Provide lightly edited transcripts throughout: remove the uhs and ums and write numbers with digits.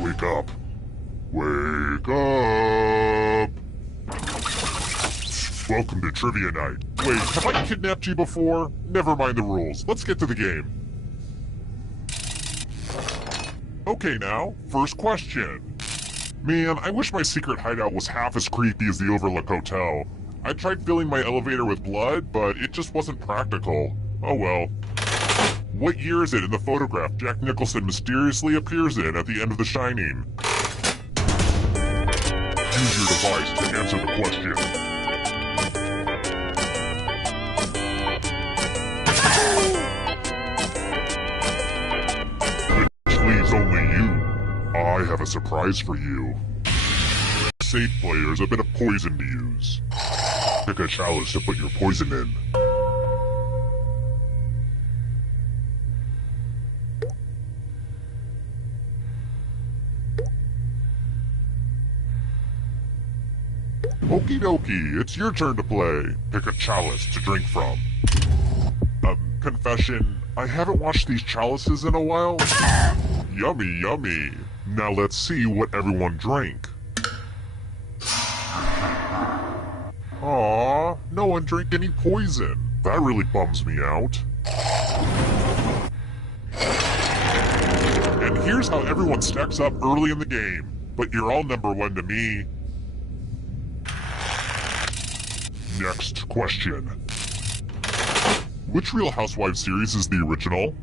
Wake up. Wake up. Welcome to Trivia Night. Wait, have I kidnapped you before? Never mind the rules. Let's get to the game. Okay now, first question. Man, I wish my secret hideout was half as creepy as the Overlook Hotel. I tried filling my elevator with blood, but it just wasn't practical. Oh well. What year is it in the photograph Jack Nicholson mysteriously appears in at the end of The Shining? Use your device to answer the question. Which leaves only you. I have a surprise for you. Safe players, a bit of poison to use. Pick a chalice to put your poison in. Okie dokie, it's your turn to play. Pick a chalice to drink from. Confession, I haven't washed these chalices in a while. Yummy, yummy. Now let's see what everyone drank. Aw, no one drank any poison. That really bums me out. And here's how everyone stacks up early in the game. But you're all number one to me. Next question. Which Real Housewives series is the original?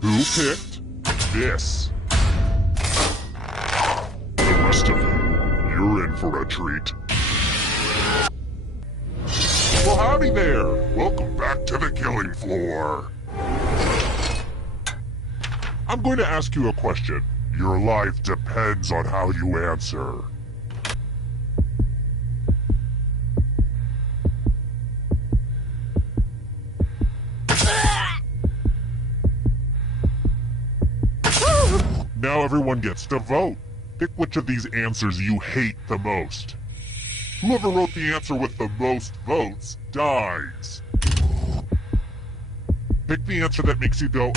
Who picked this? The rest of you. You're in for a treat. Well, howdy there. Welcome back to the killing floor. I'm going to ask you a question. Your life depends on how you answer. Now everyone gets to vote. Pick which of these answers you hate the most. Whoever wrote the answer with the most votes dies. Pick the answer that makes you go,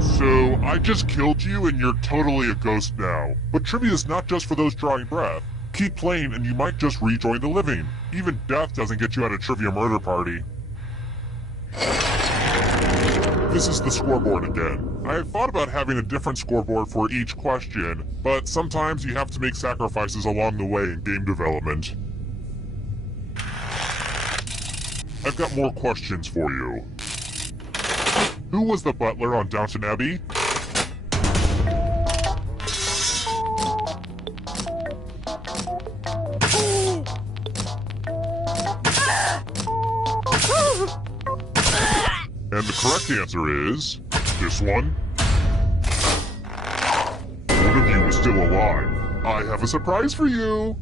So, I just killed you and you're totally a ghost now. But trivia is not just for those drawing breath. Keep playing and you might just rejoin the living. Even death doesn't get you out of trivia murder party. This is the scoreboard again. I have thought about having a different scoreboard for each question, but sometimes you have to make sacrifices along the way in game development. I've got more questions for you. Who was the butler on Downton Abbey? And the correct answer is this one. One of you is still alive. I have a surprise for you.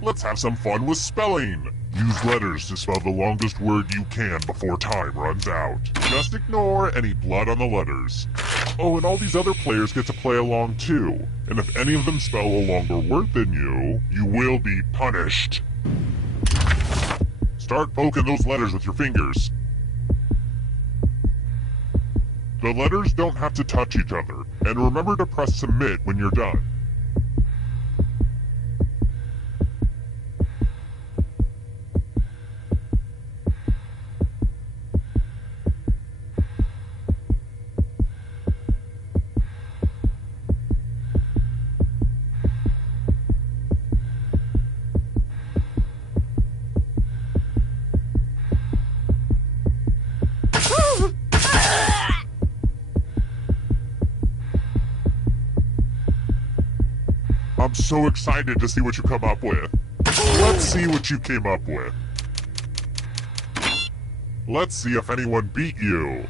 Let's have some fun with spelling. Use letters to spell the longest word you can before time runs out. Just ignore any blood on the letters. Oh, and all these other players get to play along too. And if any of them spell a longer word than you, you will be punished. Start poking those letters with your fingers. The letters don't have to touch each other, and remember to press submit when you're done. I'm so excited to see what you come up with. Let's see what you came up with. Let's see if anyone beat you.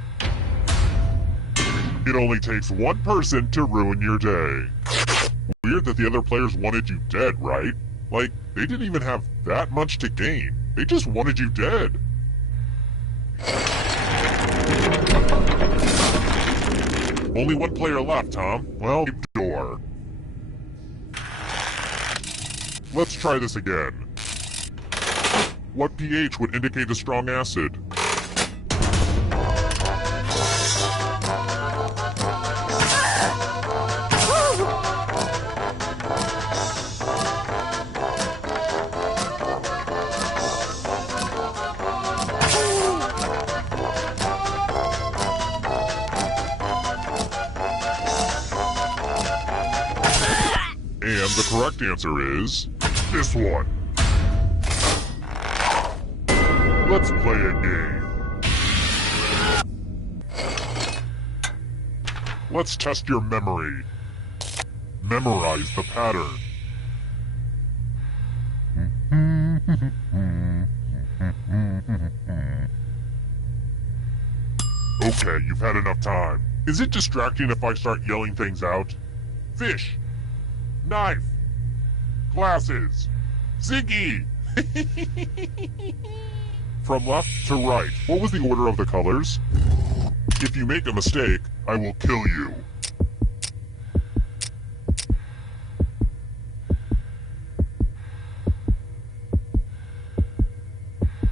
It only takes one person to ruin your day. Weird that the other players wanted you dead, right? Like, they didn't even have that much to gain. They just wanted you dead. Only one player left, Tom. Well, door. Let's try this again. What pH would indicate a strong acid? And the correct answer is this one. Let's play a game. Let's test your memory. Memorize the pattern. Okay, you've had enough time. Is it distracting if I start yelling things out? Fish. Knife. Glasses. Ziggy. From left to right, what was the order of the colors? If you make a mistake, I will kill you.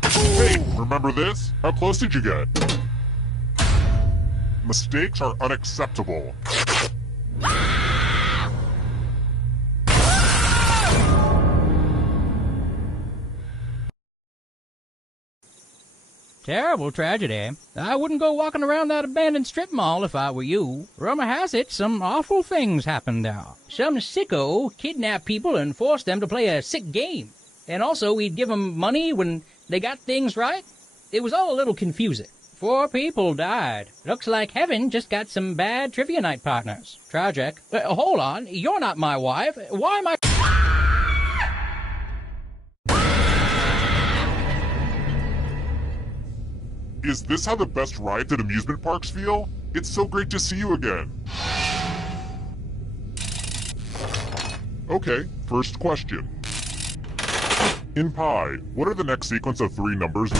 Hey, remember this? How close did you get? Mistakes are unacceptable. Terrible tragedy. I wouldn't go walking around that abandoned strip mall if I were you. Rumor has it some awful things happened there. Some sicko kidnapped people and forced them to play a sick game. And also we'd give them money when they got things right. It was all a little confusing. 4 people died. Looks like heaven just got some bad trivia night partners. Tragic. Hold on, you're not my wife. Why am I... Is this how the best rides at amusement parks feel? It's so great to see you again. Okay, first question. In pi, what are the next sequence of 3 numbers?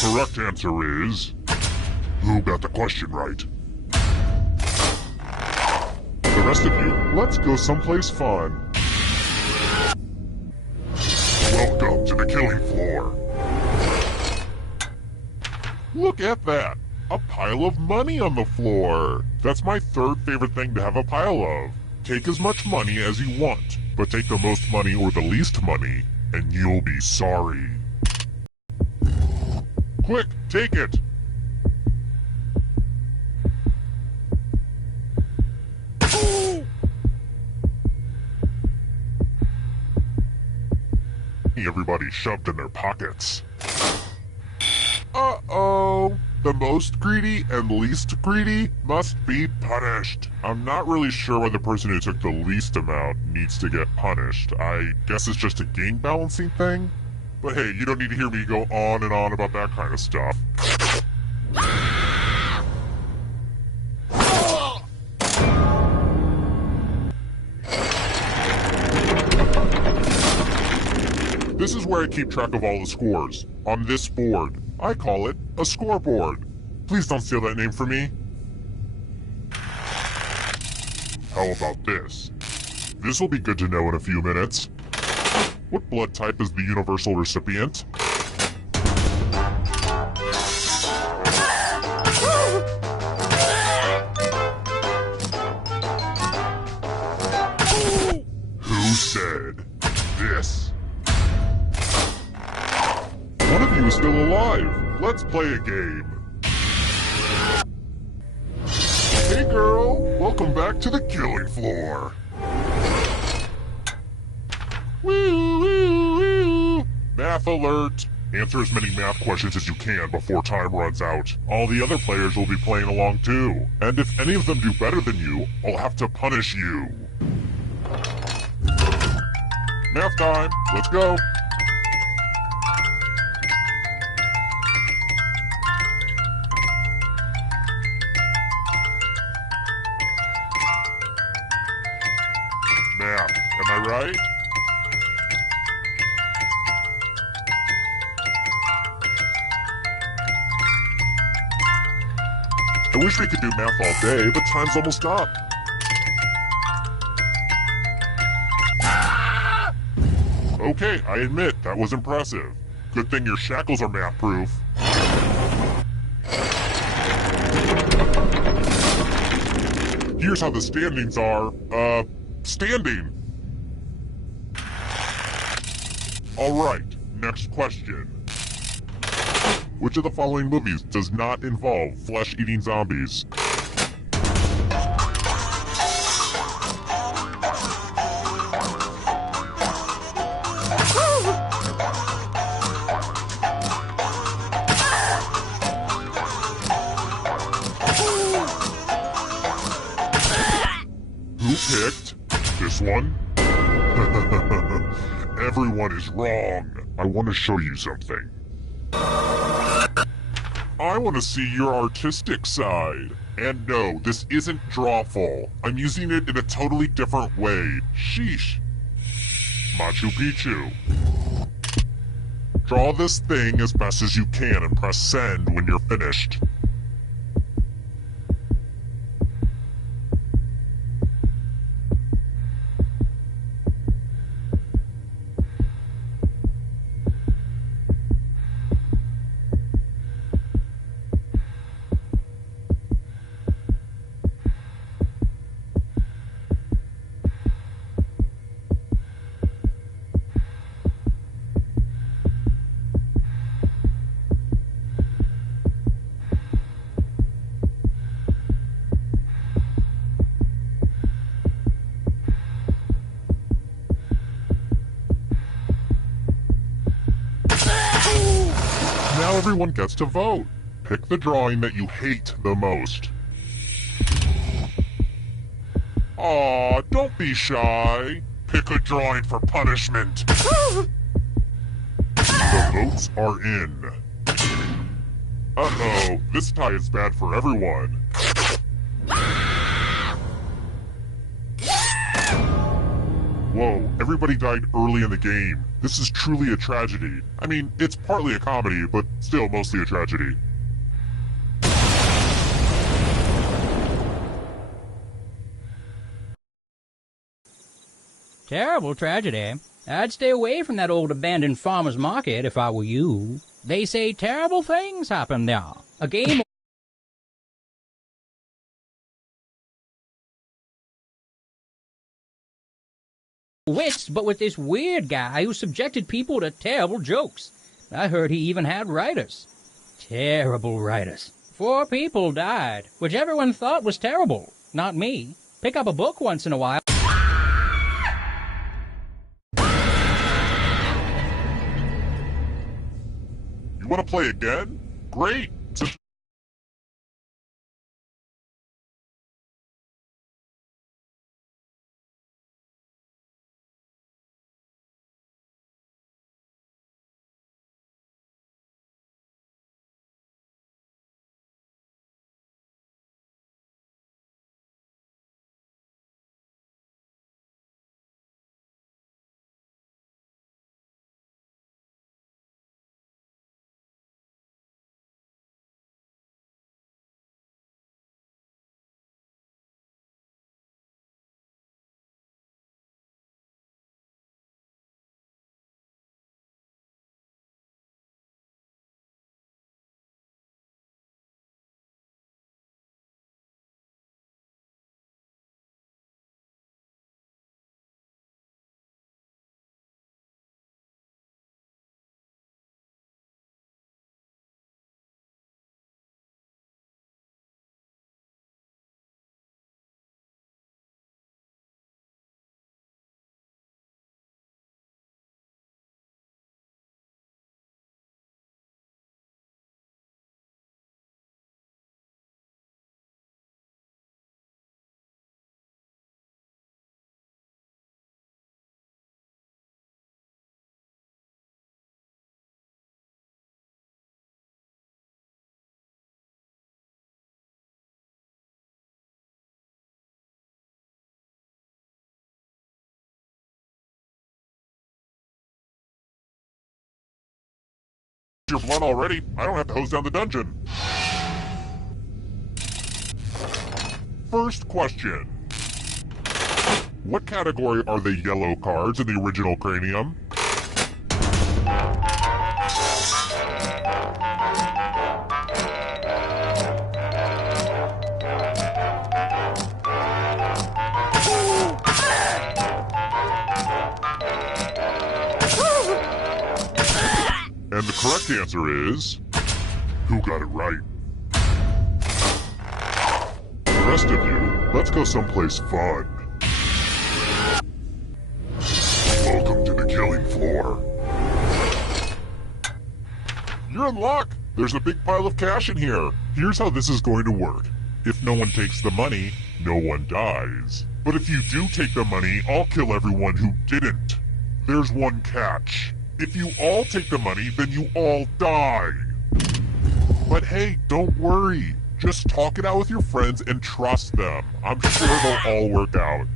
correct answer is... Who got the question right? The rest of you, let's go someplace fun. Welcome to the killing floor. Look at that! A pile of money on the floor! That's my third favorite thing to have a pile of. Take as much money as you want, but take the most money or the least money, and you'll be sorry. Quick, take it! Everybody shoved in their pockets. Uh-oh! The most greedy and least greedy must be punished. I'm not really sure why the person who took the least amount needs to get punished. I guess it's just a game balancing thing? But hey, you don't need to hear me go on and on about that kind of stuff. This is where I keep track of all the scores. On this board. I call it a scoreboard. Please don't steal that name from me. How about this? This will be good to know in a few minutes. What blood type is the universal recipient? Who said this? One of you is still alive. Let's play a game. Hey girl, welcome back to the killing floor. Woo, woo, woo. Math alert. Answer as many math questions as you can before time runs out. All the other players will be playing along too. And if any of them do better than you, I'll have to punish you. Math time. Let's go. Math, am I right? I wish we could do math all day, but time's almost up. Okay, I admit, that was impressive. Good thing your shackles are math-proof. Here's how the standings are, standing. Alright, next question. Which of the following movies does not involve flesh-eating zombies? Who picked this one? Everyone is wrong. I want to show you something. I want to see your artistic side. And no, this isn't drawful. I'm using it in a totally different way. Sheesh. Machu Picchu. Draw this thing as best as you can and press send when you're finished. Now everyone gets to vote. Pick the drawing that you hate the most. Aw, don't be shy. Pick a drawing for punishment. The votes are in. Uh-oh, this tie is bad for everyone. Whoa, everybody died early in the game. This is truly a tragedy. I mean, it's partly a comedy, but still mostly a tragedy. Terrible tragedy. I'd stay away from that old abandoned farmer's market if I were you. They say terrible things happen there. A game wits, but with this weird guy who subjected people to terrible jokes. I heard he even had writers. Terrible writers. 4 people died, which everyone thought was terrible. Not me. Pick up a book once in a while. You want to play again? Great! Your blood already. I don't have to hose down the dungeon. First question. What category are the yellow cards in the original Cranium? And the correct answer is... who got it right? The rest of you, let's go someplace fun. Welcome to the killing floor. You're in luck! There's a big pile of cash in here. Here's how this is going to work. If no one takes the money, no one dies. But if you do take the money, I'll kill everyone who didn't. There's one catch. If you all take the money, then you all die. But hey, don't worry. Just talk it out with your friends and trust them. I'm sure they'll all work out.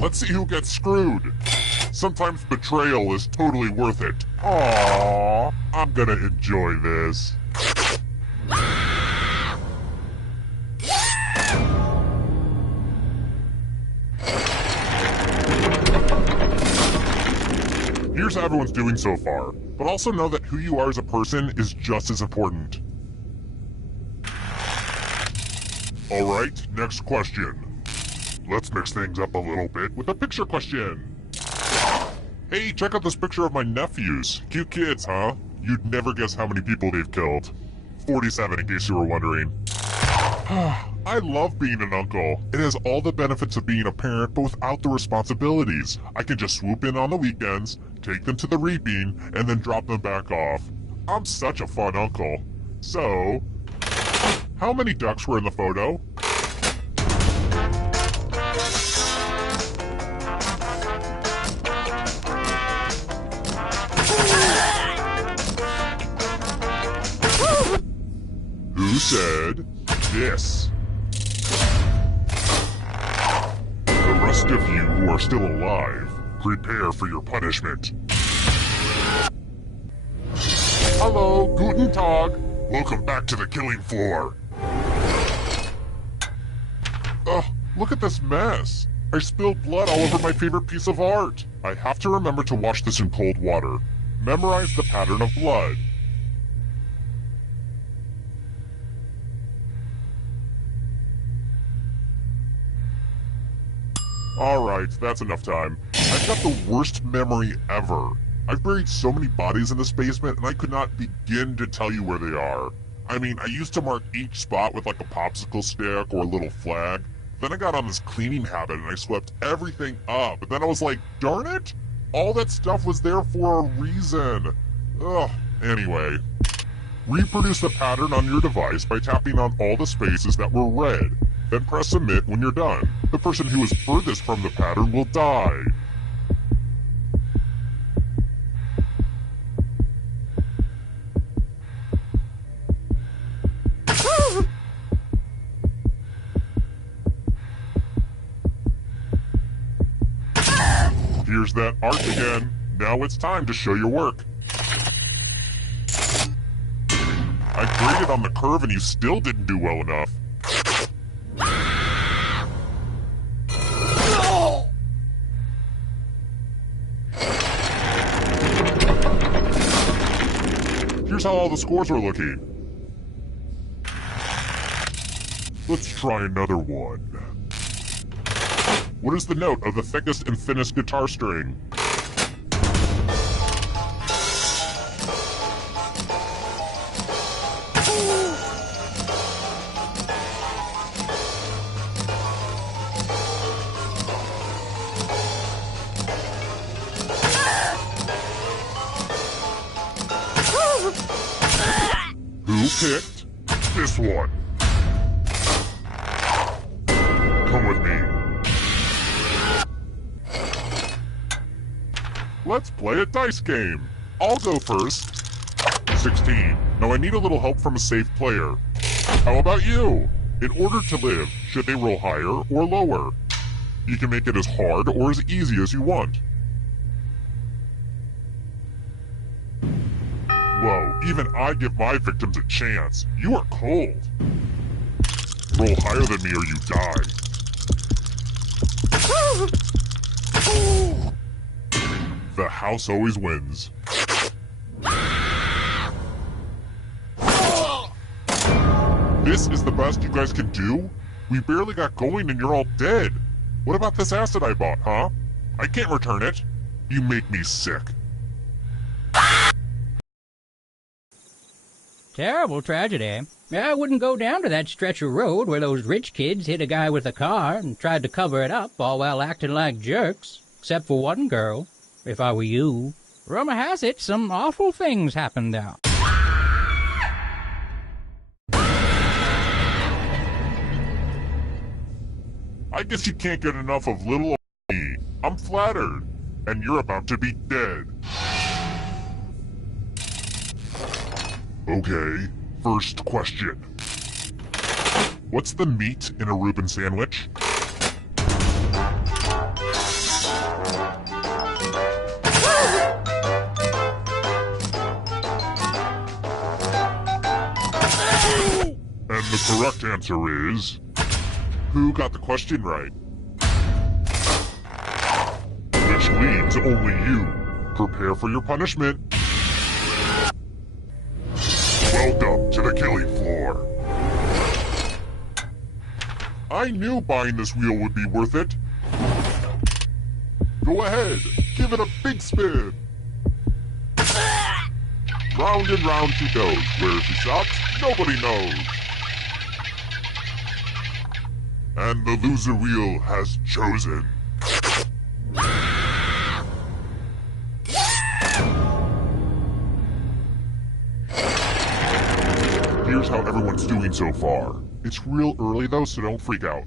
Let's see who gets screwed. Sometimes betrayal is totally worth it. Aww, I'm gonna enjoy this. Here's how everyone's doing so far, but also know that who you are as a person is just as important. Alright, next question. Let's mix things up a little bit with a picture question. Hey, check out this picture of my nephews. Cute kids, huh? You'd never guess how many people they've killed. 47, in case you were wondering. I love being an uncle. It has all the benefits of being a parent, but without the responsibilities. I can just swoop in on the weekends, take them to the reaping, and then drop them back off. I'm such a fun uncle. So, how many ducks were in the photo? said this. The rest of you who are still alive, prepare for your punishment. Hello, guten Tag. Welcome back to the killing floor. Ugh, look at this mess. I spilled blood all over my favorite piece of art. I have to remember to wash this in cold water. Memorize the pattern of blood. Alright, that's enough time. I've got the worst memory ever. I've buried so many bodies in this basement and I could not begin to tell you where they are. I mean, I used to mark each spot with like a popsicle stick or a little flag. Then I got on this cleaning habit and I swept everything up. And then I was like, darn it! All that stuff was there for a reason. Ugh. Anyway. Reproduce the pattern on your device by tapping on all the spaces that were red. Then press submit when you're done. The person who is furthest from the pattern will die. Here's that art again. Now it's time to show your work. I graded on the curve and you still didn't do well enough. Here's how all the scores are looking. Let's try another one. What is the note of the thickest and thinnest guitar string? Who picked this one? Come with me. Let's play a dice game. I'll go first. 16. Now I need a little help from a safe player. How about you? In order to live, should they roll higher or lower? You can make it as hard or as easy as you want. Whoa, even I give my victims a chance. You are cold. Roll higher than me or you die. The house always wins. This is the best you guys can do? We barely got going and you're all dead. What about this acid I bought, huh? I can't return it. You make me sick. Terrible tragedy. I wouldn't go down to that stretch of road where those rich kids hit a guy with a car and tried to cover it up, all while acting like jerks. Except for one girl. If I were you. Rumor has it some awful things happened there. I guess you can't get enough of little me. I'm flattered. And you're about to be dead. Okay, first question. What's the meat in a Reuben sandwich? And the correct answer is... Who got the question right? Which leaves only you. Prepare for your punishment. Welcome to the killing floor. I knew buying this wheel would be worth it. Go ahead, give it a big spin. Round and round she goes. Where she stops, nobody knows. And the loser wheel has chosen. Here's how everyone's doing so far. It's real early though, so don't freak out.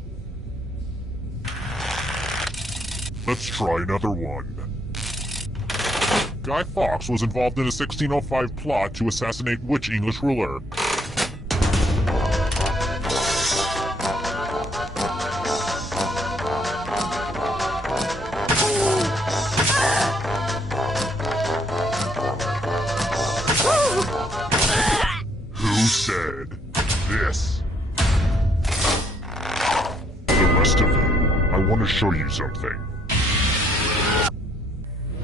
Let's try another one. Guy Fawkes was involved in a 1605 plot to assassinate which English ruler? you something.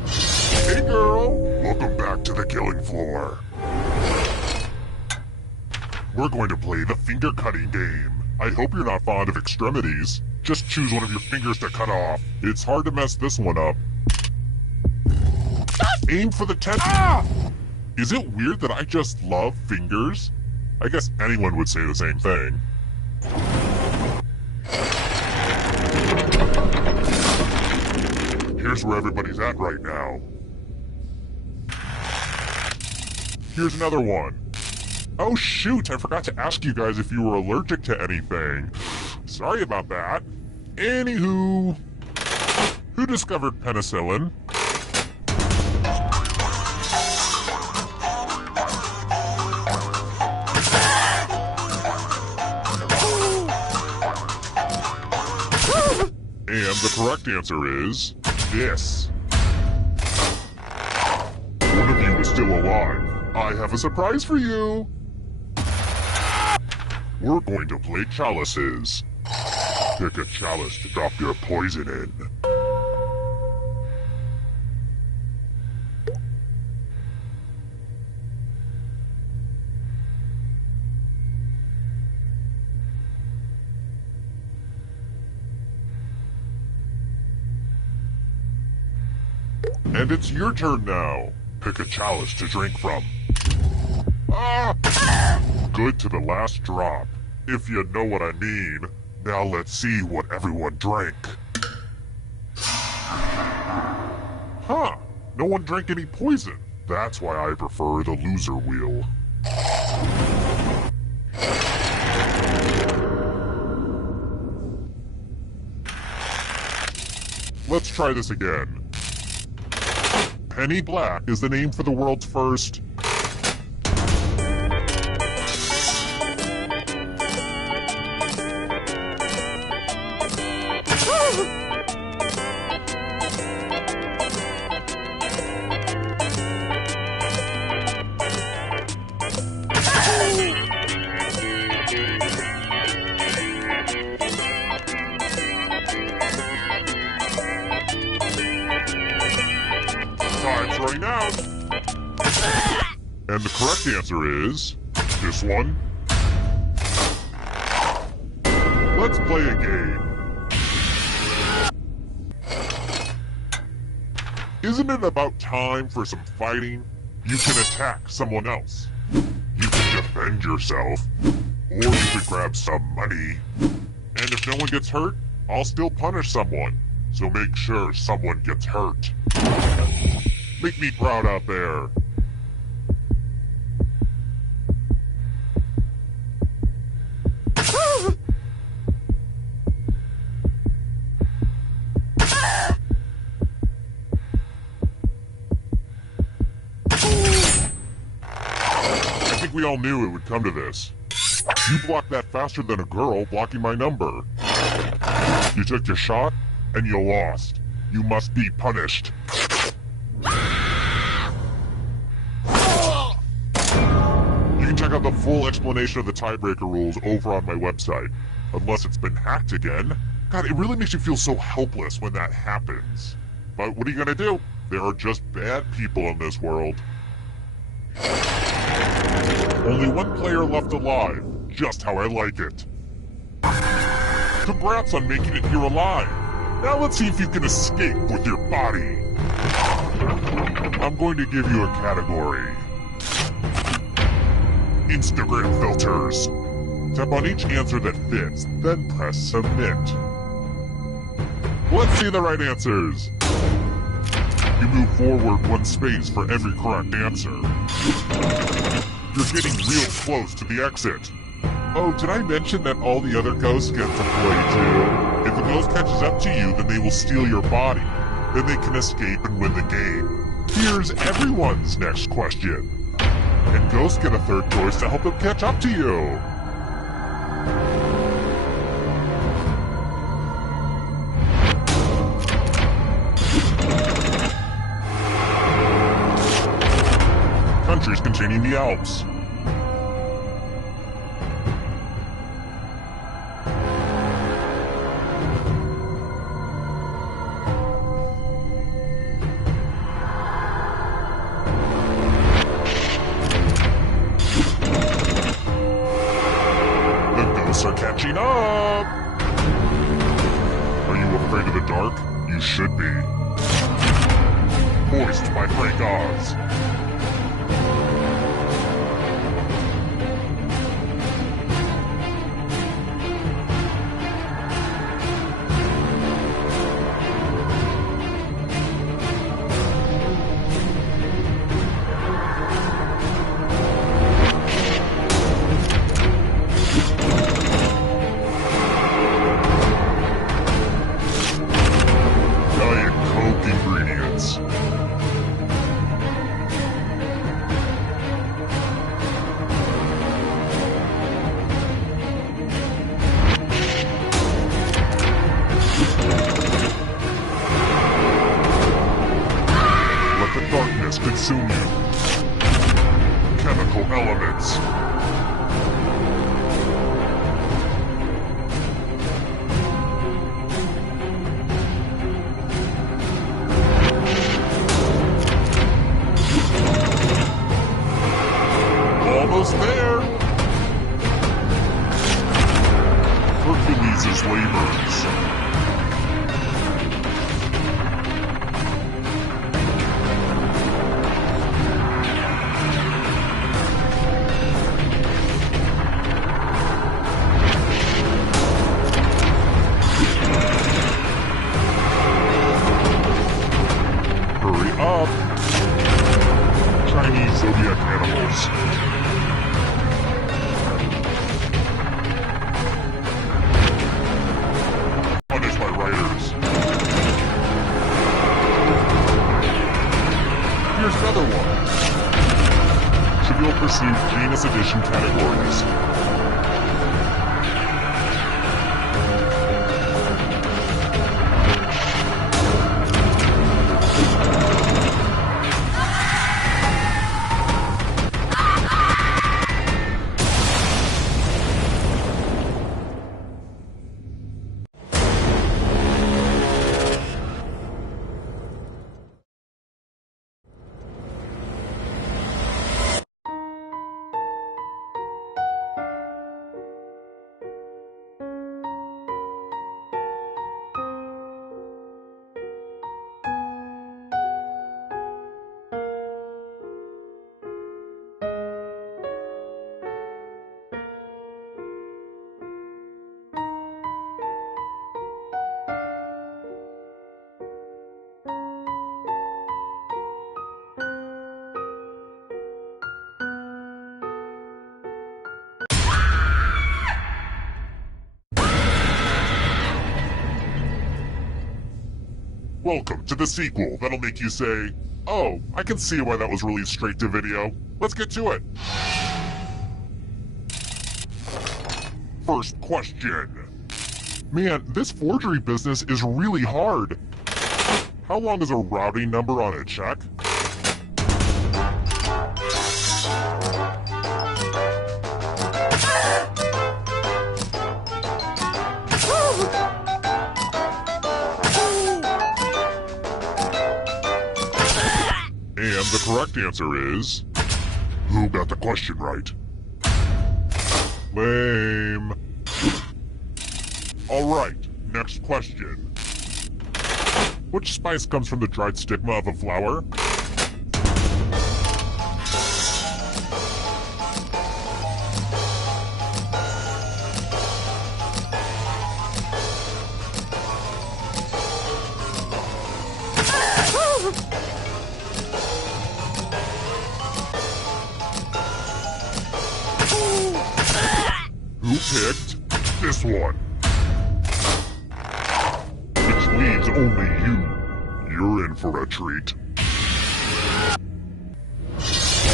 Hey girl, welcome back to the killing floor. We're going to play the finger cutting game. I hope you're not fond of extremities. Just choose one of your fingers to cut off. It's hard to mess this one up. Aim for the Ah! Is it weird that I just love fingers? I guess anyone would say the same thing. Here's where everybody's at right now. Here's another one. Oh shoot, I forgot to ask you guys if you were allergic to anything. Sorry about that. Anywho, who discovered penicillin? And the correct answer is this. One of you is still alive. I have a surprise for you. We're going to play chalices. Pick a chalice to drop your poison in. And it's your turn now. Pick a chalice to drink from. Ah! Good to the last drop, if you know what I mean. Now let's see what everyone drank. Huh, no one drank any poison. That's why I prefer the loser wheel. Let's try this again. Penny Black is the name for the world's first... Time's running out. And the correct answer is this one. Let's play a game. Isn't it about time for some fighting? You can attack someone else. You can defend yourself. Or you can grab some money. And if no one gets hurt, I'll still punish someone. So make sure someone gets hurt. Make me proud out there. I think we all knew it would come to this. You blocked that faster than a girl blocking my number. You took your shot, and you lost. You must be punished. You can check out the full explanation of the tiebreaker rules over on my website. Unless it's been hacked again. God, it really makes you feel so helpless when that happens. But what are you gonna do? There are just bad people in this world. Only one player left alive. Just how I like it. Congrats on making it here alive. Now let's see if you can escape with your body. I'm going to give you a category. Instagram filters. Tap on each answer that fits, then press submit. Let's see the right answers. You move forward one space for every correct answer. You're getting real close to the exit. Oh, did I mention that all the other ghosts get to play too? If a ghost catches up to you, then they will steal your body. Then they can escape and win the game. Here's everyone's next question. And ghosts get a third choice to help them catch up to you. Countries containing the Alps. Charging up! Are you afraid of the dark? You should be. Voiced by Frank Oz. Ingredients. Let the darkness consume you. Chemical elements. Almost there. Hercules' labors. Hurry up. Chinese zodiac animals. Punished by writers. Here's another one. Trivial Pursuit Genus Edition categories. Welcome to the sequel that'll make you say, oh, I can see why that was released straight to video. Let's get to it. First question. Man, this forgery business is really hard. How long is a routing number on a check? And the correct answer is... Who got the question right? Lame. Alright, next question. Which spice comes from the dried stigma of a flower? Who picked this one? Which means only you. You're in for a treat.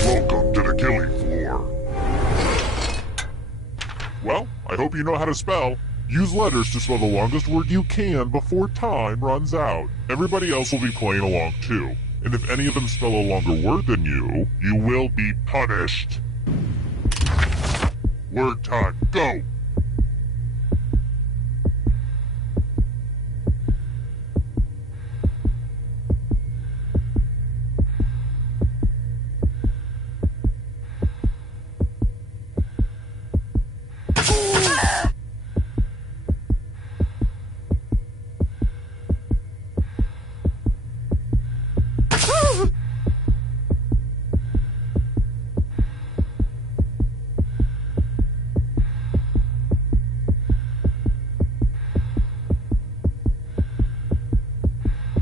Welcome to the killing floor. Well, I hope you know how to spell. Use letters to spell the longest word you can before time runs out. Everybody else will be playing along too. And if any of them spell a longer word than you, you will be punished. Word time, go!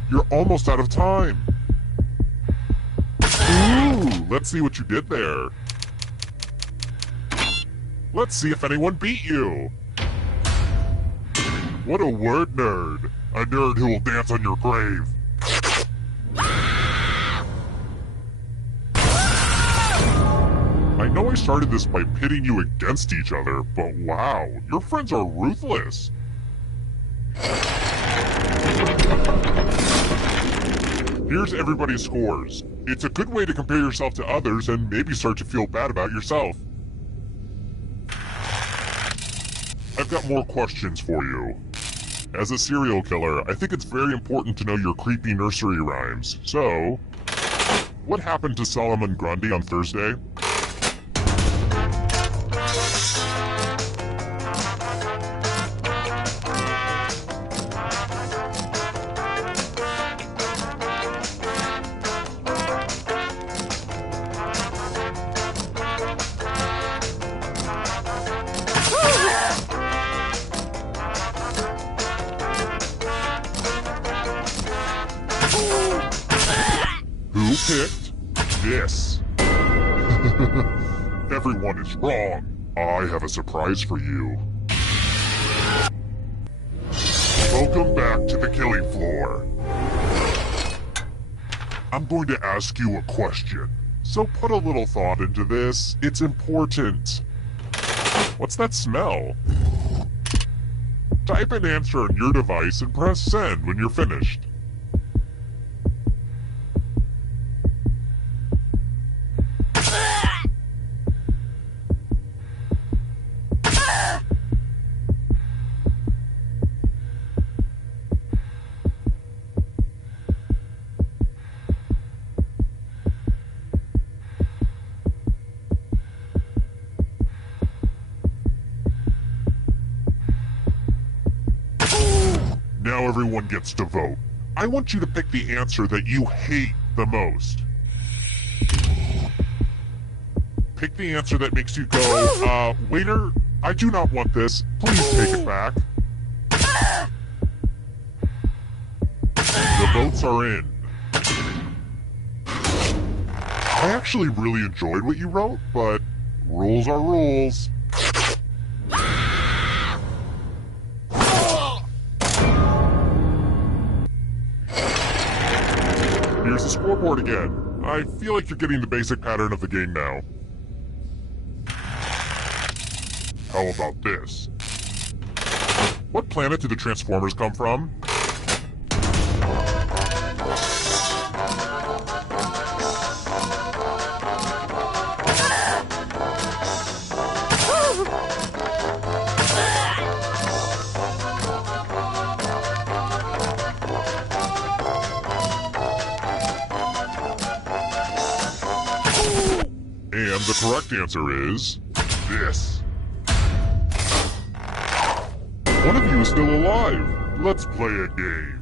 You're almost out of time. Ooh, let's see what you did there. Let's see if anyone beat you. What a word nerd. A nerd who will dance on your grave. I know I started this by pitting you against each other, but wow, your friends are ruthless. Here's everybody's scores. It's a good way to compare yourself to others and maybe start to feel bad about yourself. I've got more questions for you. As a serial killer, I think it's very important to know your creepy nursery rhymes. So, what happened to Solomon Grundy on Thursday? Who picked this? Everyone is wrong. I have a surprise for you. Welcome back to the killing floor. I'm going to ask you a question, so put a little thought into this. It's important. What's that smell? Type an answer on your device and press send when you're finished. Now everyone gets to vote. I want you to pick the answer that you hate the most. Pick the answer that makes you go, waiter, I do not want this. Please take it back. The votes are in. I actually really enjoyed what you wrote, but rules are rules. Here's the scoreboard again. I feel like you're getting the basic pattern of the game now. How about this? What planet did the Transformers come from? And the correct answer is this. One of you is still alive. Let's play a game.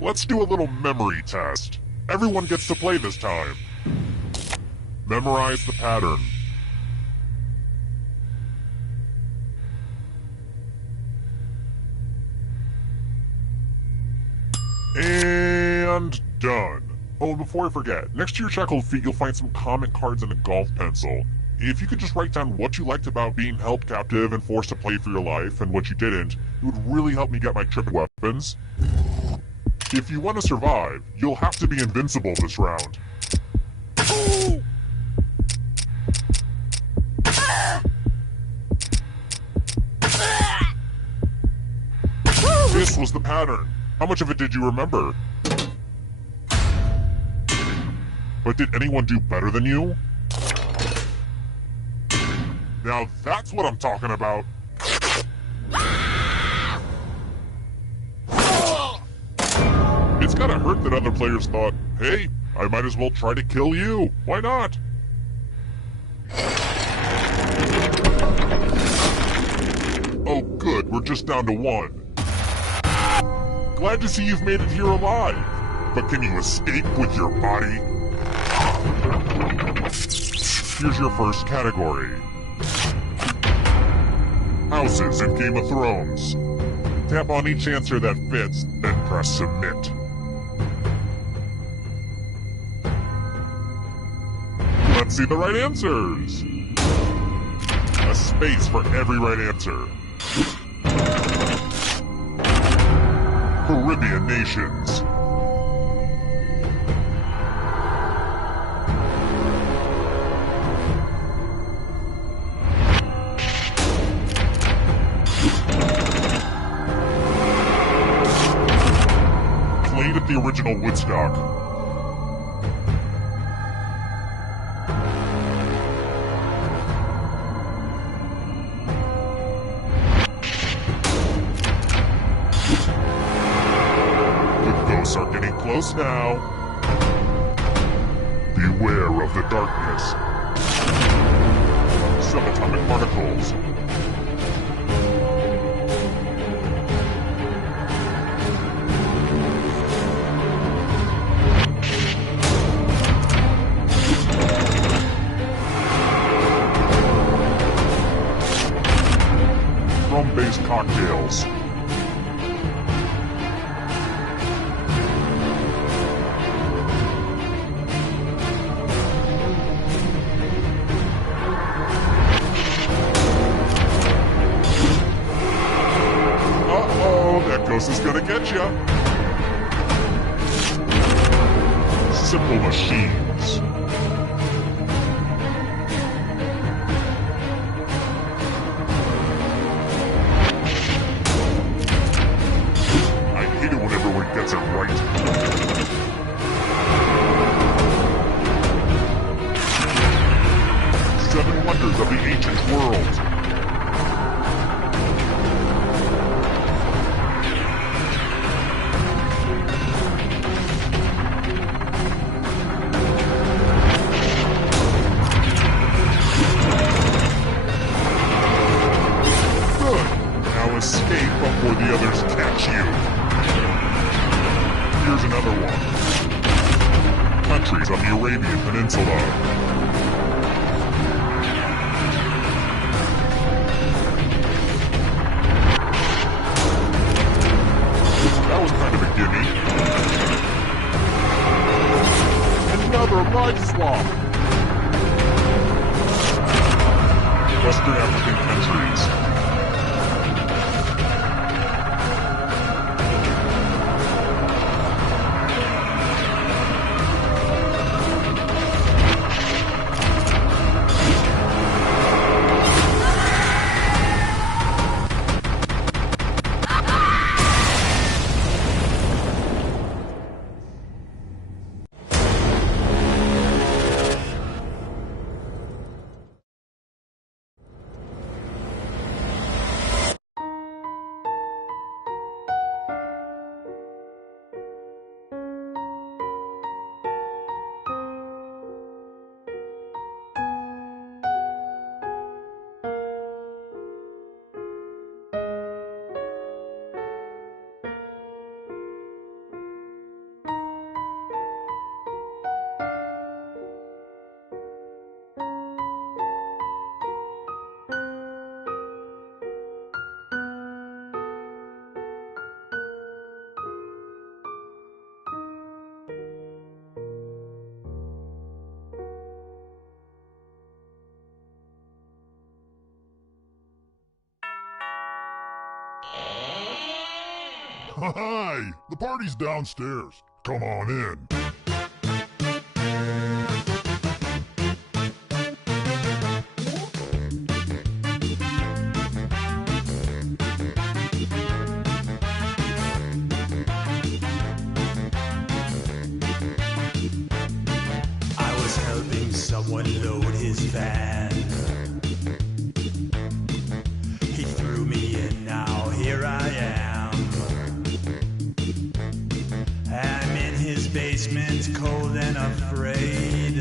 Let's do a little memory test. Everyone gets to play this time. Memorize the pattern. And done. Oh, and before I forget, next to your shackled feet you'll find some comment cards and a golf pencil. If you could just write down what you liked about being held captive and forced to play for your life, and what you didn't, it would really help me get my trip weapons. If you want to survive, you'll have to be invincible this round. This was the pattern. How much of it did you remember? But did anyone do better than you? Now that's what I'm talking about. It's gotta hurt that other players thought, hey, I might as well try to kill you. Why not? Oh good, we're just down to one. Glad to see you've made it here alive. But can you escape with your body? Here's your first category. Houses in Game of Thrones. Tap on each answer that fits, then press submit. Let's see the right answers. A space for every right answer. Caribbean nations. Played at the original Woodstock. Are getting close now. Beware of the darkness. Subatomic particles. Rum-based cocktails. This is gonna get ya. Simple machines. I hate it when everyone gets it right. Seven wonders of the ancient world. Escape before the others catch you. Here's another one. Countries on the Arabian Peninsula. That was kind of a gimme. Another life swap. Western African countries. Hi! The party's downstairs. Come on in. I was helping someone load his van. He threw me in, now here I am. I'm in his basement, cold and afraid,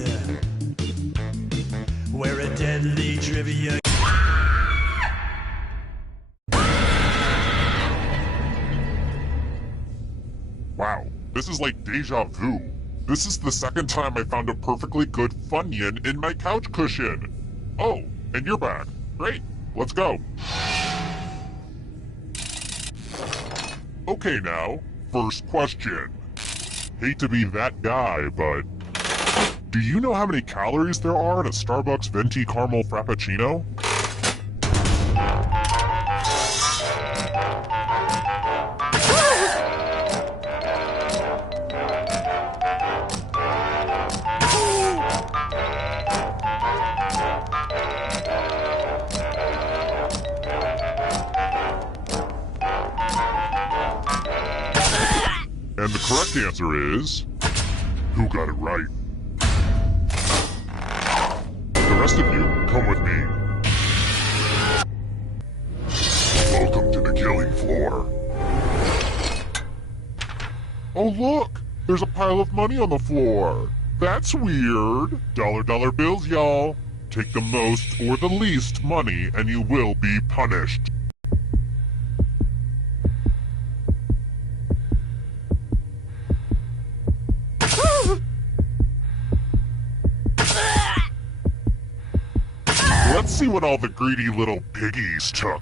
where a deadly trivia. Wow, this is like deja vu. This is the second time I found a perfectly good Funyun in my couch cushion. Oh, and you're back. Great, let's go. Okay now, first question. Hate to be that guy, but do you know how many calories there are in a Starbucks Venti Caramel Frappuccino? And the correct answer is... who got it right? The rest of you, come with me. Welcome to the killing floor. Oh look! There's a pile of money on the floor. That's weird. Dollar bills, y'all. Take the most or the least money and you will be punished. Let's see what all the greedy little piggies took.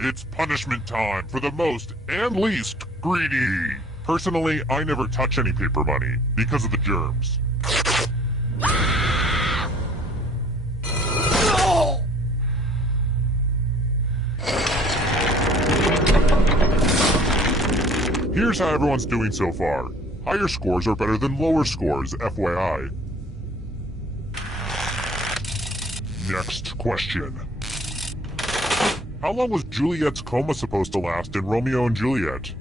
It's punishment time for the most and least greedy. Personally, I never touch any paper money because of the germs. Here's how everyone's doing so far. Higher scores are better than lower scores, FYI. Next question. How long was Juliet's coma supposed to last in Romeo and Juliet?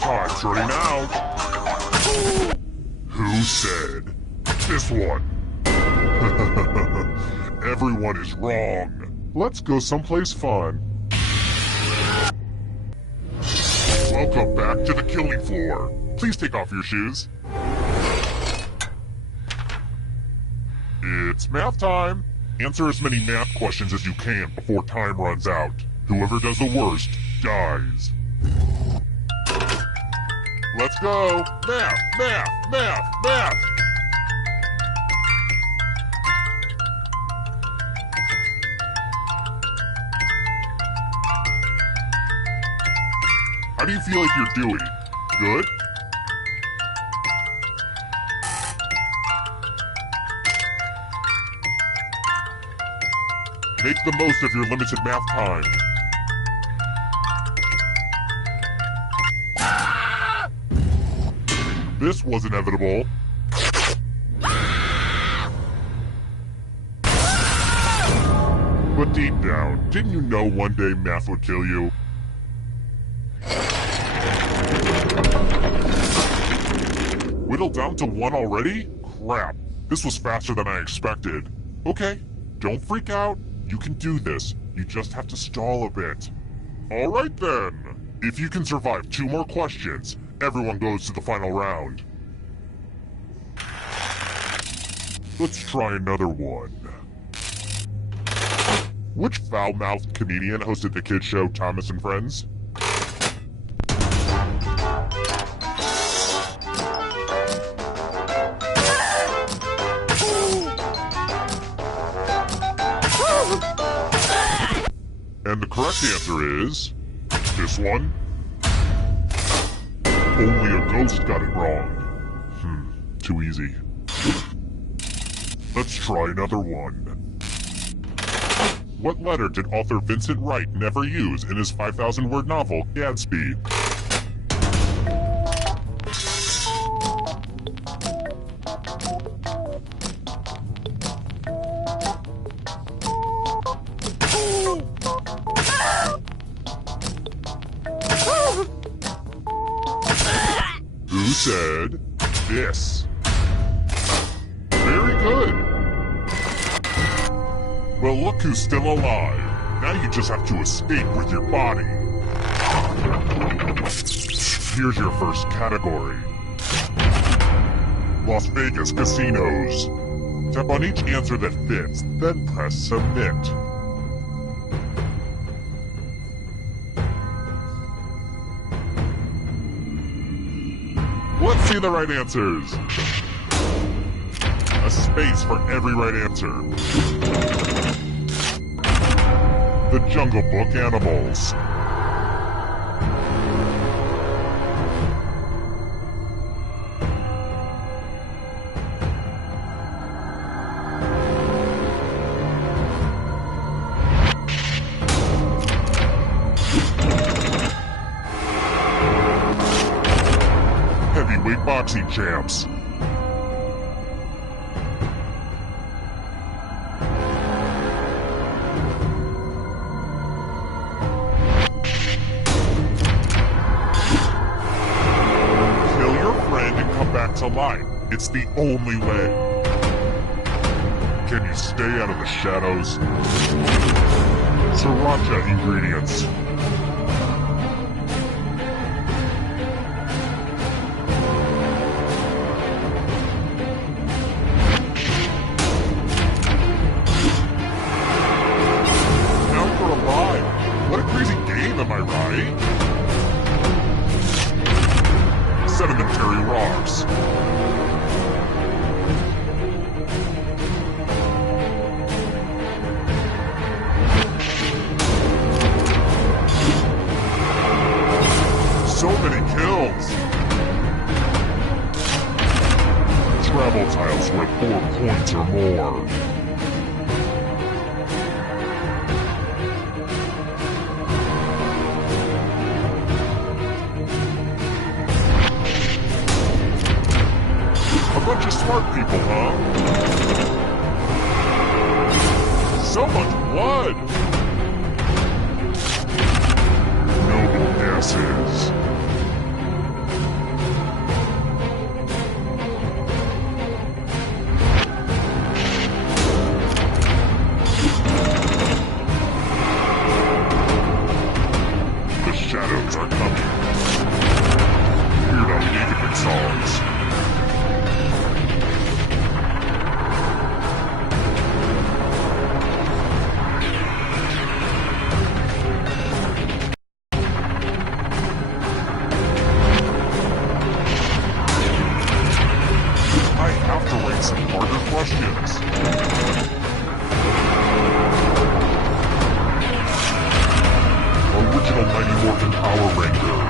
Time's running out. Who said? This one. Everyone is wrong. Let's go someplace fun. Welcome back to the killing floor. Please take off your shoes. It's math time. Answer as many math questions as you can before time runs out. Whoever does the worst dies. Let's go! Math! Math! Math! Math! How do you feel like you're doing? Good? Make the most of your limited math time. This was inevitable. But deep down, didn't you know one day math would kill you? Whittled down to 1 already? Crap, this was faster than I expected. Okay, don't freak out. You can do this. You just have to stall a bit. Alright then. If you can survive 2 more questions, everyone goes to the final round. Let's try another one. Which foul-mouthed comedian hosted the kids show Thomas and Friends? And the correct answer is... this one? Only a ghost got it wrong. Too easy. Let's try another one. What letter did author Vincent Wright never use in his 5,000-word novel, Gadsby? Who said this? Very good. Well, look who's still alive. Now you just have to escape with your body. Here's your first category. Las Vegas casinos. Tap on each answer that fits, then press submit. Let's see the right answers. A space for every right answer. The Jungle Book animals. Heavyweight boxing champs. Kill your friend and come back to life. It's the only way. Can you stay out of the shadows? Sriracha ingredients. What a crazy game, am I right? Sedimentary rocks. So many kills. Travel tiles worth 4 points or more. A bunch of smart people, huh? So much blood! Noble gases. The shadows are coming. Hear the League songs. Some harder questions. Original Mighty Morphin Power Ranger.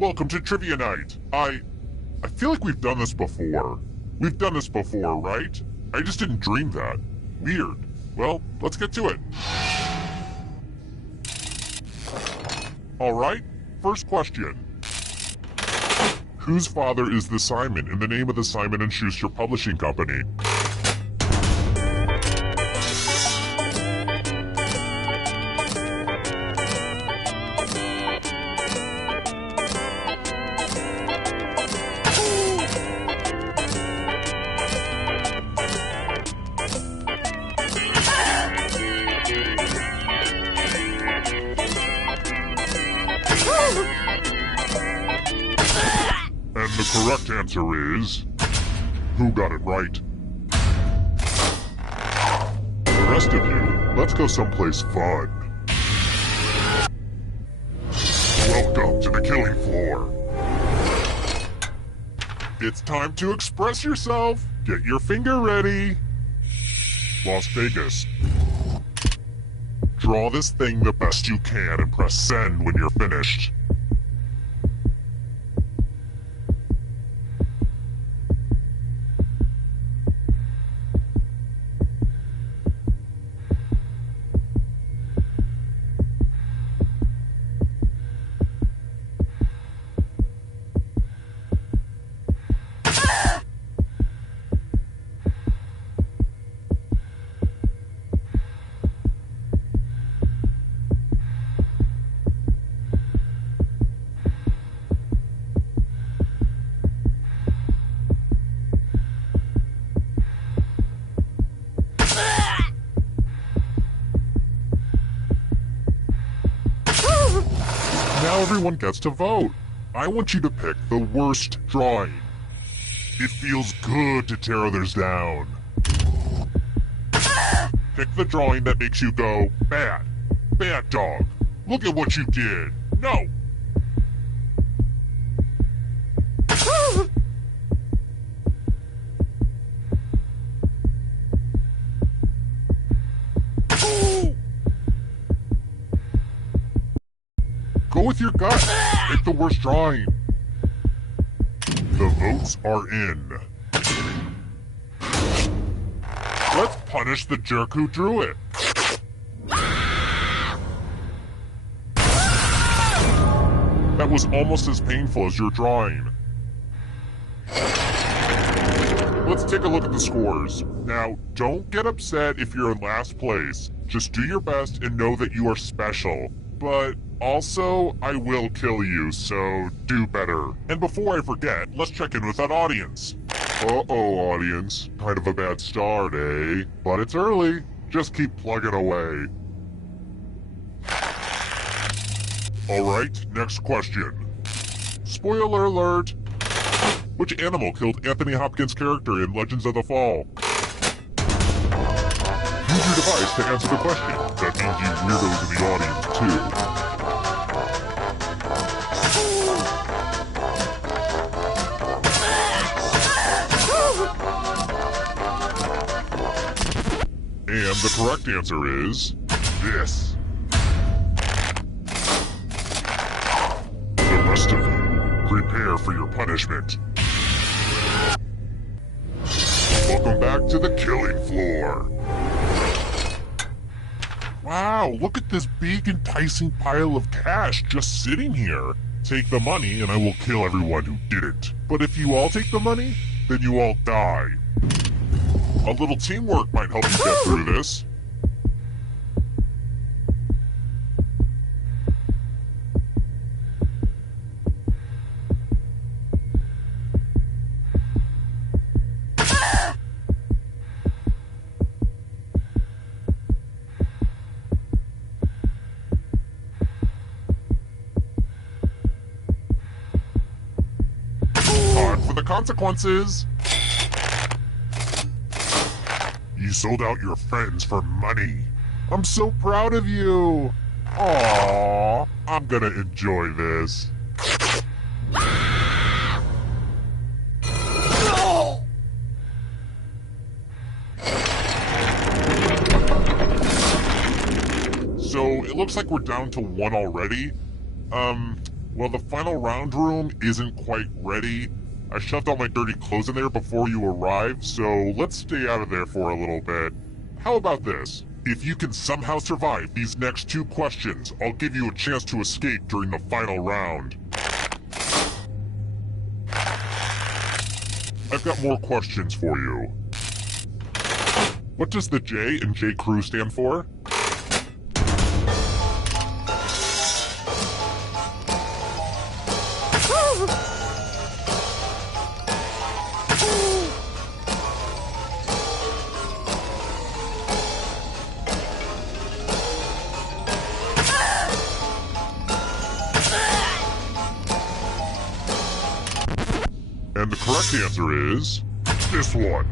Welcome to Trivia Night. I feel like we've done this before. We've done this before, right? I just didn't dream that. Weird. Well, let's get to it. Alright, first question. Whose father is the Simon in the name of the Simon & Schuster Publishing Company? answer is... Who got it right? The rest of you, let's go someplace fun. Welcome to the killing floor. It's time to express yourself. Get your finger ready. Las Vegas. Draw this thing the best you can and press send when you're finished. Now everyone gets to vote. I want you to pick the worst drawing. It feels good to tear others down. Pick the drawing that makes you go, bad. Bad dog. Look at what you did. No. Go with your gut. Pick the worst drawing. The votes are in. Let's punish the jerk who drew it. That was almost as painful as your drawing. Let's take a look at the scores. Now, don't get upset if you're in last place. Just do your best and know that you are special. But also, I will kill you, so do better. And before I forget, let's check in with that audience. Uh-oh, audience. Kind of a bad start, eh? But it's early. Just keep plugging away. Alright, next question. Spoiler alert. Which animal killed Anthony Hopkins' character in Legends of the Fall? Use your device to answer the question. That means you weirdos in the audience, too. And the correct answer is... this. The rest of you, prepare for your punishment. Welcome back to the killing floor. Wow, look at this big enticing pile of cash just sitting here. Take the money and I will kill everyone who didn't. But if you all take the money, then you all die. A little teamwork might help you get through this. Time for the consequences. You sold out your friends for money. I'm so proud of you. Aww, I'm gonna enjoy this. So, it looks like we're down to one already. Well, the final round room isn't quite ready. I shoved all my dirty clothes in there before you arrived, so let's stay out of there for a little bit. How about this? If you can somehow survive these next two questions, I'll give you a chance to escape during the final round. I've got more questions for you. What does the J in J. Crew stand for? And the correct correct answer is this one.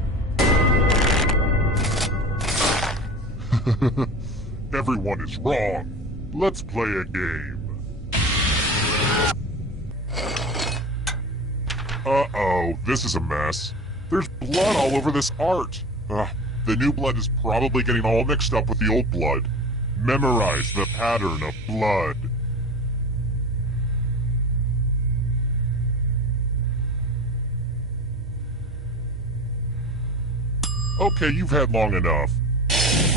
Everyone is wrong. Let's play a game. Uh-oh, this is a mess. There's blood all over this art. The new blood is probably getting all mixed up with the old blood. Memorize the pattern of blood. Okay, you've had long enough.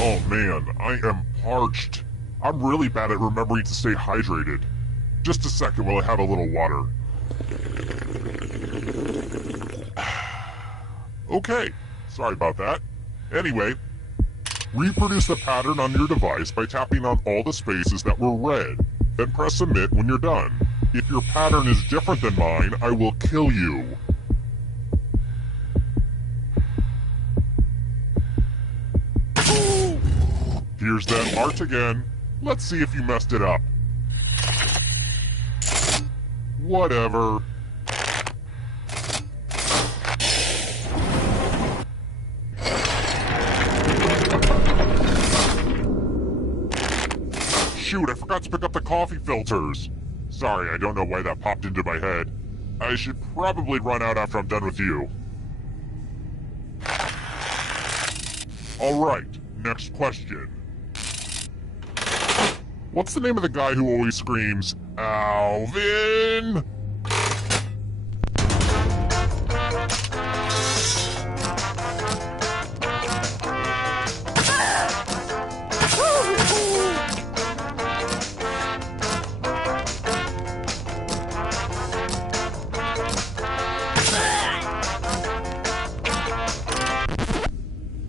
Oh man, I am parched. I'm really bad at remembering to stay hydrated. Just a second while I have a little water. Okay, sorry about that. Anyway, reproduce the pattern on your device by tapping on all the spaces that were red. Then press submit when you're done. If your pattern is different than mine, I will kill you. Here's that art again. Let's see if you messed it up. Whatever. Shoot, I forgot to pick up the coffee filters. Sorry, I don't know why that popped into my head. I should probably run out after I'm done with you. Alright, next question. What's the name of the guy who always screams, Alvin?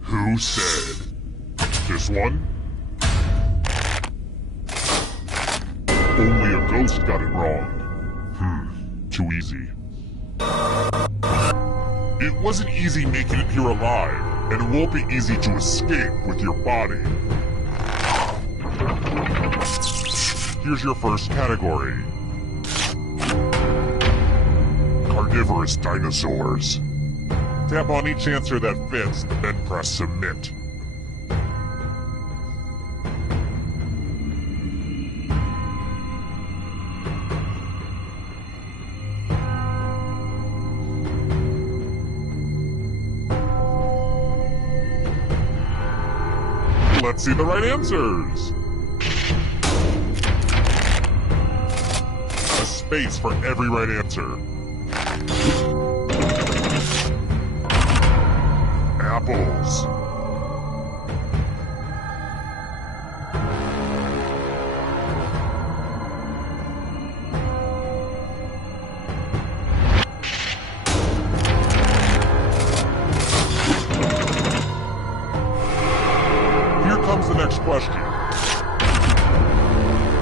Who said? This one? Only a ghost got it wrong. Too easy. It wasn't easy making it here alive, and it won't be easy to escape with your body. Here's your first category. Carnivorous dinosaurs. Tap on each answer that fits, then press submit. Let's see the right answers. A space for every right answer. Apples. Here comes the next question.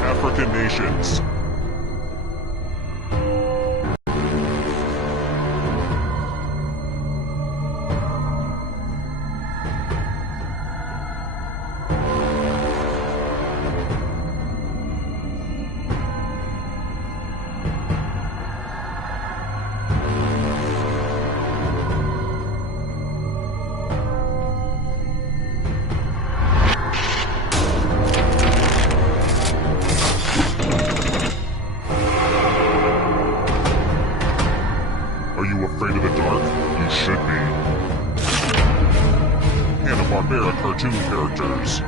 African nations. Are you afraid of the dark? You should be. Hanna-Barbera cartoon characters.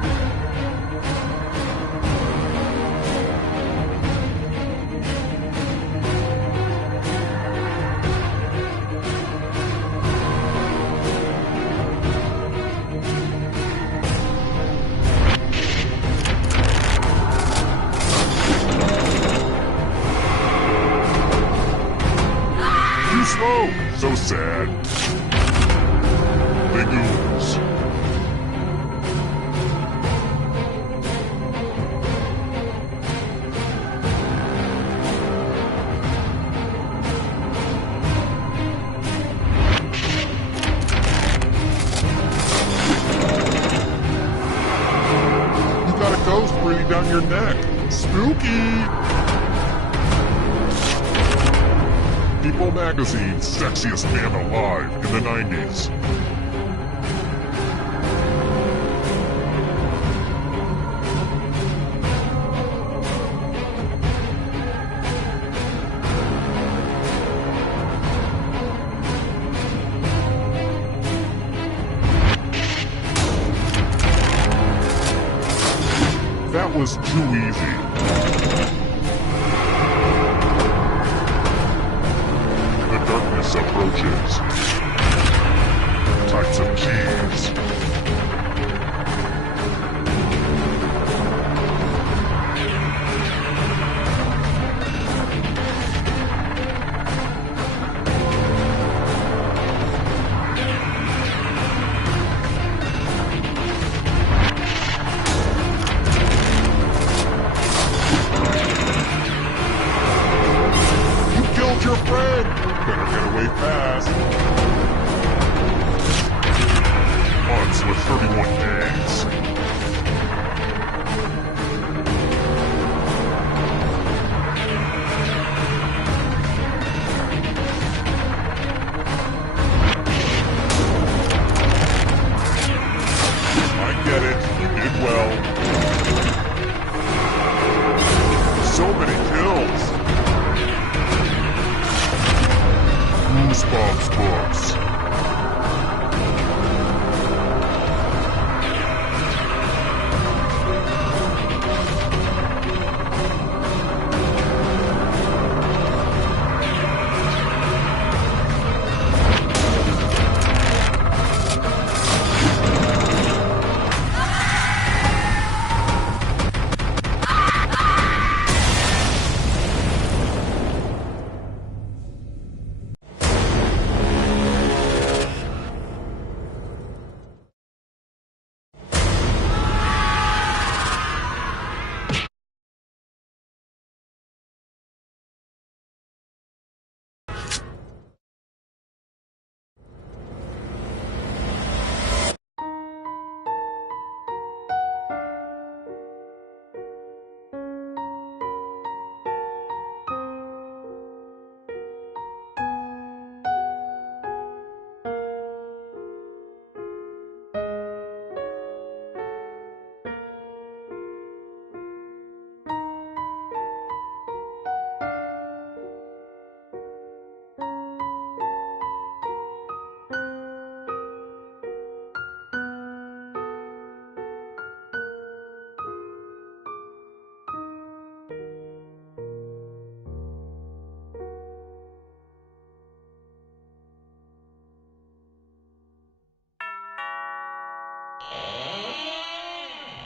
Smoke! So sad. Big ooze. You got a ghost breathing down your neck. Spooky! People Magazine's sexiest man alive in the 90s. That was too easy. The darkness approaches. Types of cheese. Your friend! Better get away fast. Months with 31 days. I get it. You did well. So many kills. Goosebumps books.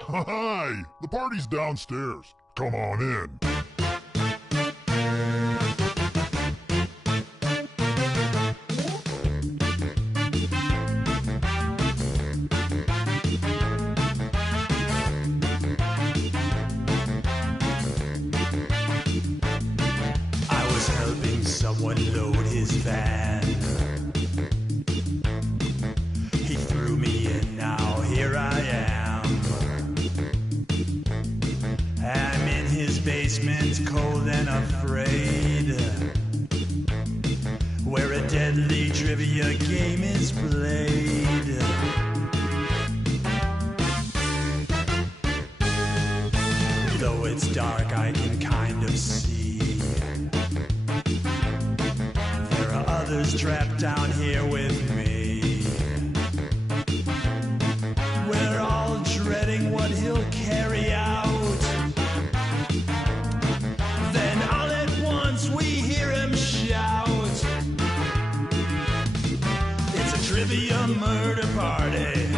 Hi! The party's downstairs. Come on in. I was helping someone load his van. He threw me in, now here I am. I'm in his basement, cold and afraid, where a deadly trivia game is played. Though it's dark, I can kind of see there are others trapped down here with me. We're all dreading what he'll carry out. Then all at once we hear him shout. It's a trivia murder party,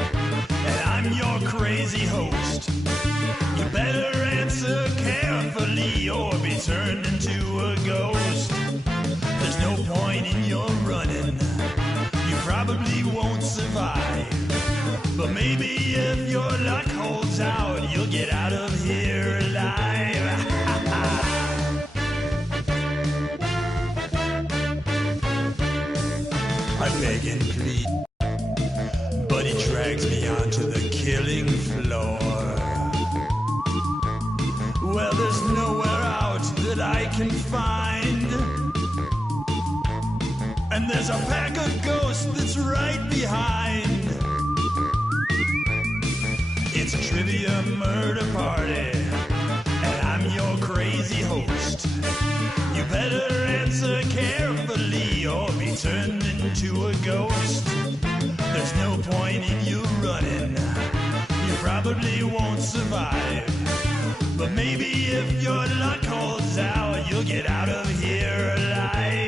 and I'm your crazy host. You better answer carefully or be turned into a ghost. There's no point in your running, you probably won't survive. But maybe if your luck holds out, you'll get out of here alive. I beg and plead, but he drags me onto the killing floor. Well, there's nowhere out that I can find. and there's a pack of ghosts that's right behind. It's a trivia murder party, and I'm your crazy host. You better answer carefully or be turned into a ghost. There's no point in you running, you probably won't survive. But maybe if your luck holds out, you'll get out of here alive.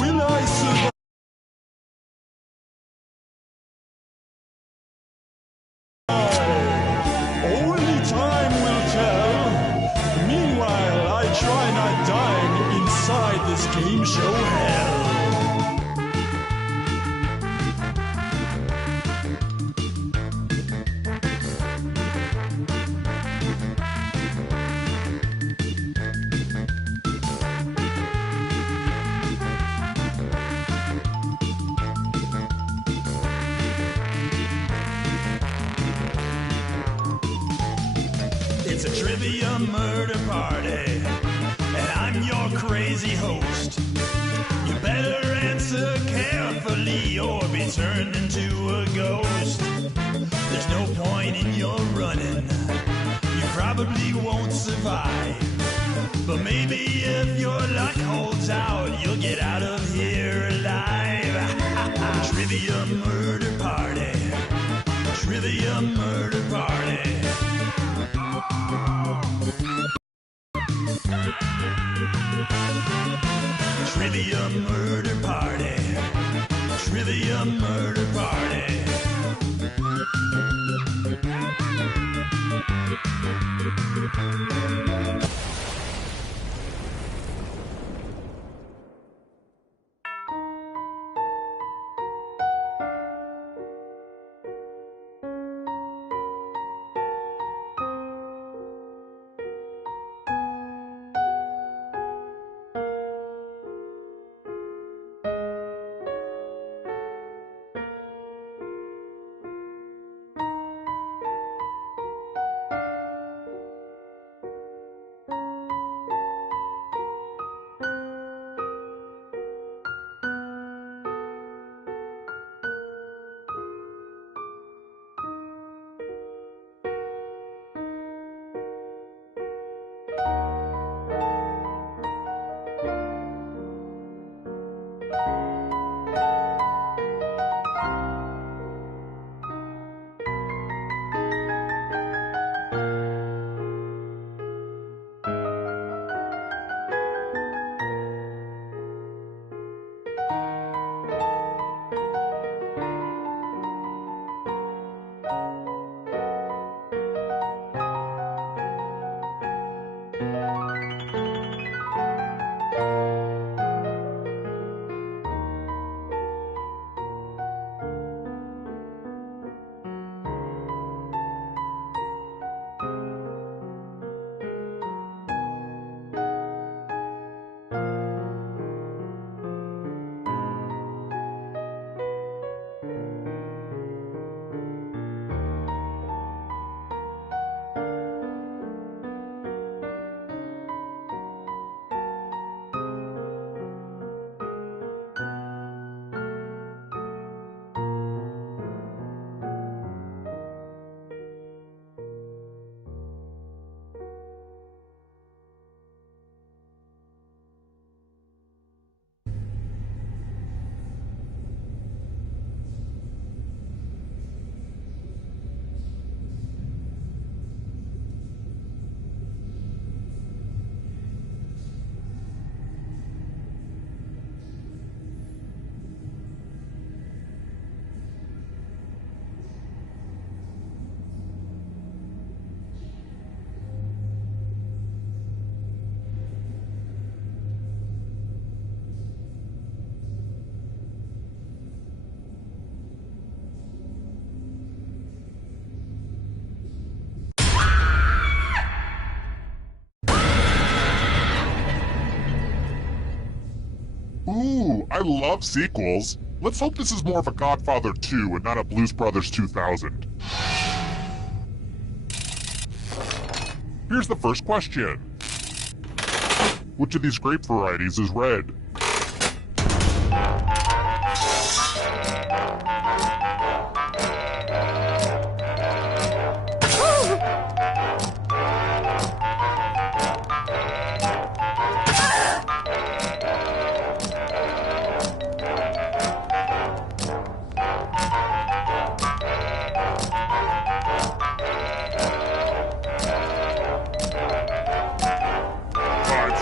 Will I survive? Only time will tell. Meanwhile, I try not dying inside this game show hell. It's a trivia murder party, and I'm your crazy host. You better answer carefully or be turned into a ghost. There's no point in your running, you probably won't survive. But maybe if your luck holds out, you'll get out of here alive. Trivia murder party. Trivia murder party. Trivia murder party. Trivia murder party. Ooh, I love sequels. Let's hope this is more of a Godfather 2 and not a Blues Brothers 2000. Here's the first question. Which of these grape varieties is red?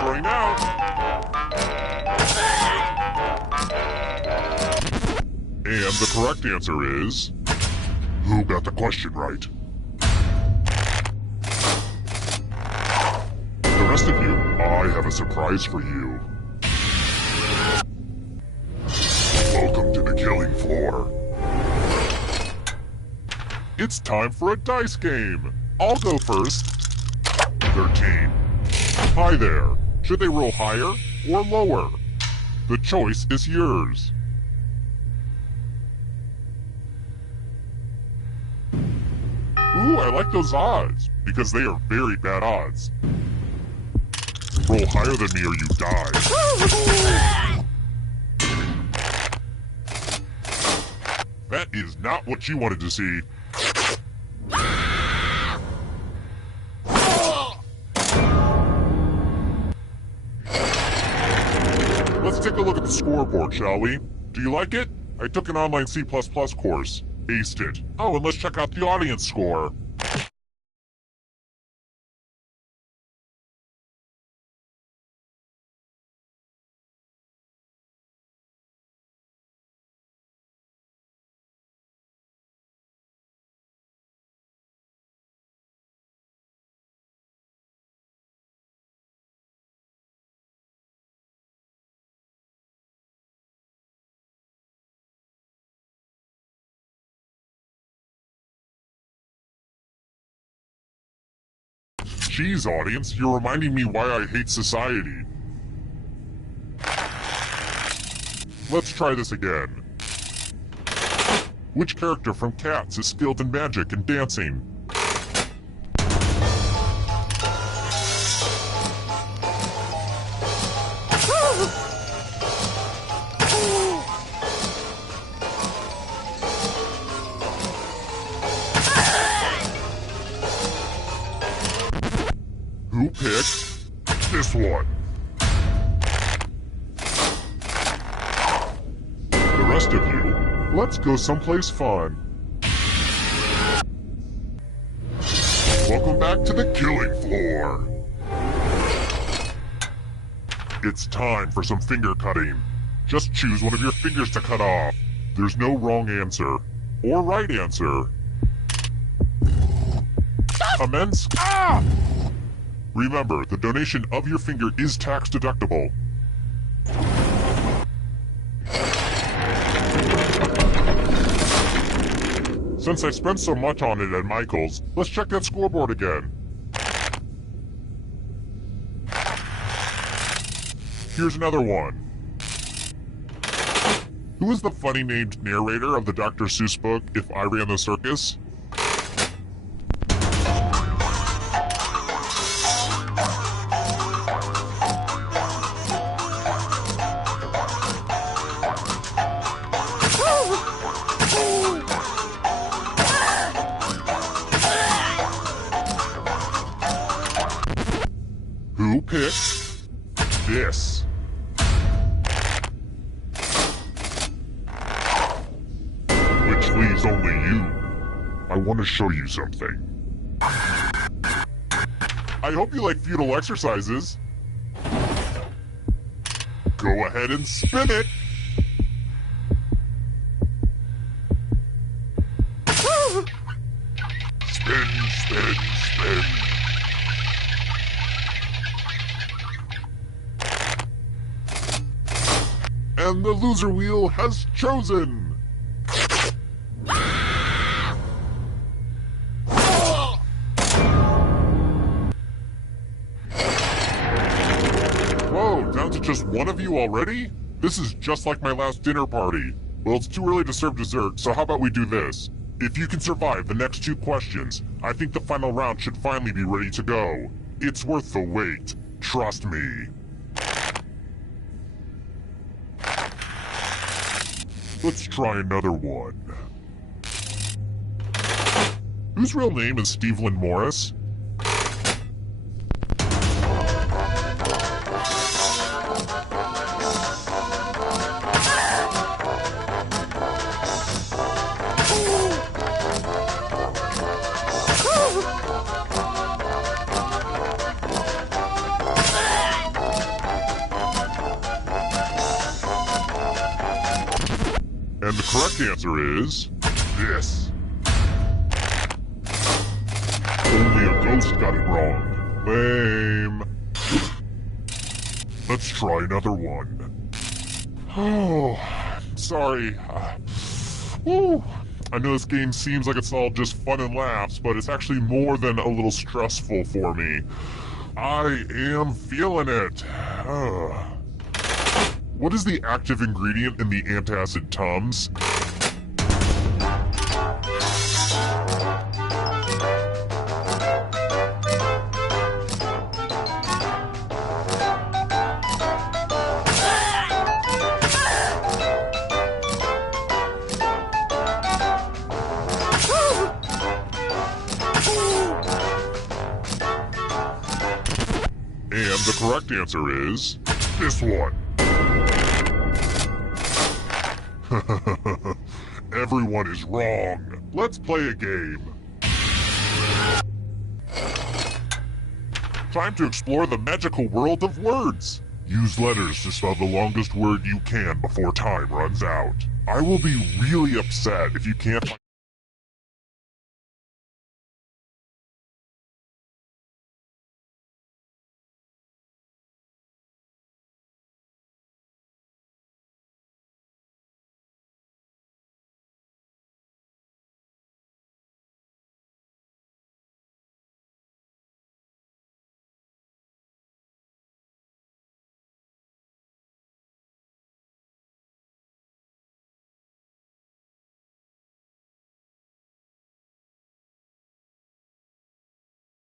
Running out. And the correct answer is... Who got the question right? The rest of you, I have a surprise for you. Welcome to the killing floor. It's time for a dice game. I'll go first. 13. Hi there. Should they roll higher or lower? The choice is yours. Ooh, I like those odds, because they are very bad odds. Roll higher than me or you die. That is not what you wanted to see. Let's take a look at the scoreboard, shall we? Do you like it? I took an online C++ course. Aced it. Oh, and let's check out the audience score. Geez, audience, you're reminding me why I hate society. Let's try this again. Which character from Cats is skilled in magic and dancing? Who picked this one? The rest of you, let's go someplace fun. Welcome back to the killing floor. It's time for some finger cutting. Just choose one of your fingers to cut off. There's no wrong answer or right answer. Commence. Ah! Remember, the donation of your finger is tax deductible. Since I spent so much on it at Michael's, let's check that scoreboard again. Here's another one. Who is the funny named narrator of the Dr. Seuss book, If I Ran the Circus? Who picked this? Which leaves only you. I want to show you something. I hope you like futile exercises. Go ahead and spin it. Spin, spin, spin. And the loser wheel has chosen. Whoa, down to just one of you already? This is just like my last dinner party. Well, it's too early to serve dessert, so how about we do this? If you can survive the next 2 questions, I think the final round should finally be ready to go. It's worth the wait. Trust me. Let's try another one. Whose real name is Stevelyn Morris? And the correct answer is this. Only a ghost got it wrong. Lame. Let's try another one. Oh, sorry. I know this game seems like it's all just fun and laughs, but it's actually more than a little stressful for me. I am feeling it. What is the active ingredient in the antacid Tums? And the correct answer is this one. Everyone is wrong. Let's play a game. Time to explore the magical world of words. Use letters to spell the longest word you can before time runs out. I will be really upset if you can't find